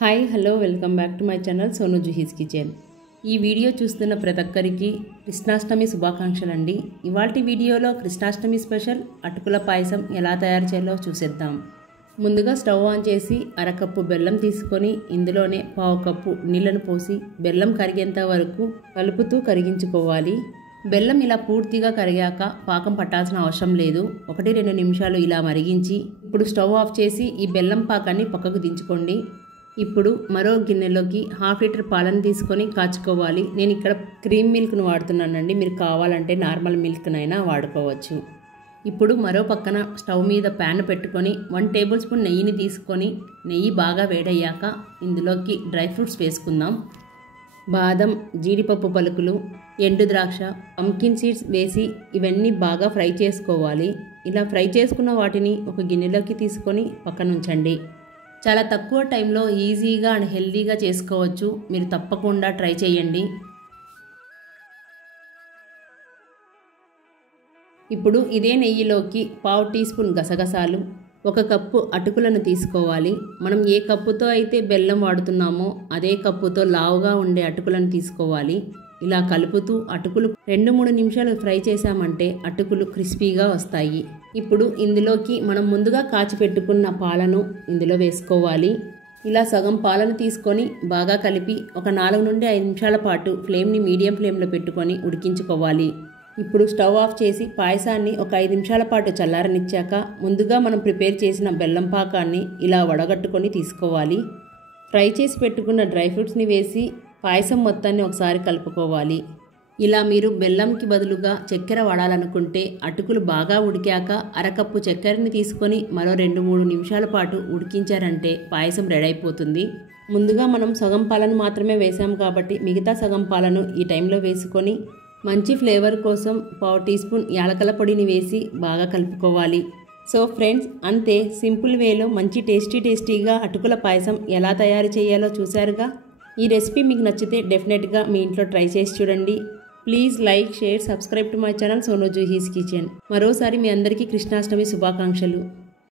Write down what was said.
Hi hello welcome back to my channel Sonu Juhi's kitchen. ఈ video చూస్తున్న ప్రతి ఒక్కరికి కృష్ణాష్టమి శుభాకాంక్షలు అండి. ఇవాల్టి వీడియోలో కృష్ణాష్టమి స్పెషల్ అటుకుల పాయసం ఎలా తయారు చేయాలో చూసేద్దాం. ముందుగా స్టవ్ ఆన్ చేసి అరకప్పు బెల్లం తీసుకొని ఇందులోనే పావు కప్పు నీళ్లను పోసి బెల్లం కరిగేంత వరకు కలుపుతూ కరిగించుకోవాలి. బెల్లం ఇలా పూర్తిగా కరిగాక పాకం పట్టాల్సిన అవసరం లేదు. 1-2 నిమిషాలు ఇలా మరిగించి ఇప్పుడు స్టవ్ ఆఫ్ చేసి ఈ బెల్లం పాకాన్ని పక్కకు దించుకోండి. ఇప్పుడు మరో గిన్నెలోకి 1/2 లీటర్ పాలను తీసుకొని కాచుకోవాలి. నేను ఇక్కడ క్రీమ్ మిల్క్ను వాడుతున్నానండి, మీరు కావాలంటే నార్మల్ మిల్క్నైనా వాడుకోవచ్చు. ఇప్పుడు మరో పక్కన స్టవ్ మీద ప్యాన్ పెట్టుకొని 1 టేబుల్ స్పూన్ నెయ్యిని తీసుకొని నెయ్యి బాగా వేడయ్యాక ఇందులోకి డ్రై ఫ్రూట్స్ వేసుకుందాం. బాదం, జీడిపప్పు పలుకులు, ఎండు ద్రాక్ష, పంకిన్ సీడ్స్ వేసి ఇవన్నీ బాగా ఫ్రై చేసుకోవాలి. ఇలా ఫ్రై చేసుకున్న వాటిని ఒక గిన్నెలోకి తీసుకొని పక్కన ఉంచండి. చాలా తక్కువ టైంలో ఈజీగా అండ్ హెల్దీగా చేసుకోవచ్చు. మీరు తప్పకుండా ట్రై చేయండి. ఇప్పుడు ఇదే నెయ్యిలోకి పావు టీ స్పూన్ గసగసాలు, 1 కప్పు అటుకులను తీసుకోవాలి. మనం ఏ కప్పుతో అయితే బెల్లం వాడుతున్నామో అదే కప్పుతో లావుగా ఉండే అటుకులను తీసుకోవాలి. ఇలా కలుపుతూ అటుకులు 2-3 నిమిషాలు ఫ్రై చేసామంటే అటుకులు క్రిస్పీగా వస్తాయి. ఇప్పుడు ఇందులోకి మనం ముందుగా కాచి పెట్టుకున్న పాలను ఇందులో వేసుకోవాలి. ఇలా సగం పాలను తీసుకొని బాగా కలిపి ఒక 4-5 నిమిషాల పాటు ఫ్లేమ్ని మీడియం ఫ్లేమ్లో పెట్టుకొని ఉడికించుకోవాలి. ఇప్పుడు స్టవ్ ఆఫ్ చేసి పాయసాన్ని ఒక 5 నిమిషాల పాటు చల్లారనిచ్చాక ముందుగా మనం ప్రిపేర్ చేసిన బెల్లం పాకాన్ని ఇలా వడగట్టుకొని తీసుకోవాలి. ఫ్రై చేసి పెట్టుకున్న డ్రై ఫ్రూట్స్ని వేసి పాయసం మొత్తాన్ని ఒకసారి కలుపుకోవాలి. ఇలా మీరు బెల్లంకి బదులుగా చక్కెర వాడాలనుకుంటే అటుకులు బాగా ఉడికాక అరకప్పు చక్కెరని తీసుకొని మరో 2-3 నిమిషాల పాటు ఉడికించారంటే పాయసం రెడీ అయిపోతుంది. ముందుగా మనం సగం పాలను మాత్రమే వేసాం కాబట్టి మిగతా సగం పాలను ఈ టైంలో వేసుకొని మంచి ఫ్లేవర్ కోసం పావు టీ స్పూన్ యాలకల పొడిని వేసి బాగా కలుపుకోవాలి. సో ఫ్రెండ్స్, అంతే, సింపుల్ వేలో మంచి టేస్టీగా అటుకుల పాయసం ఎలా తయారు చేయాలో చూశారుగా. ఈ రెసిపీ మీకు నచ్చితే డెఫినెట్గా మీ ఇంట్లో ట్రై చేసి చూడండి. Please like, share, subscribe to my channel Sonu Juhi's kitchen. మరోసారి మీ అందరికీ కృష్ణాష్టమి శుభాకాంక్షలు.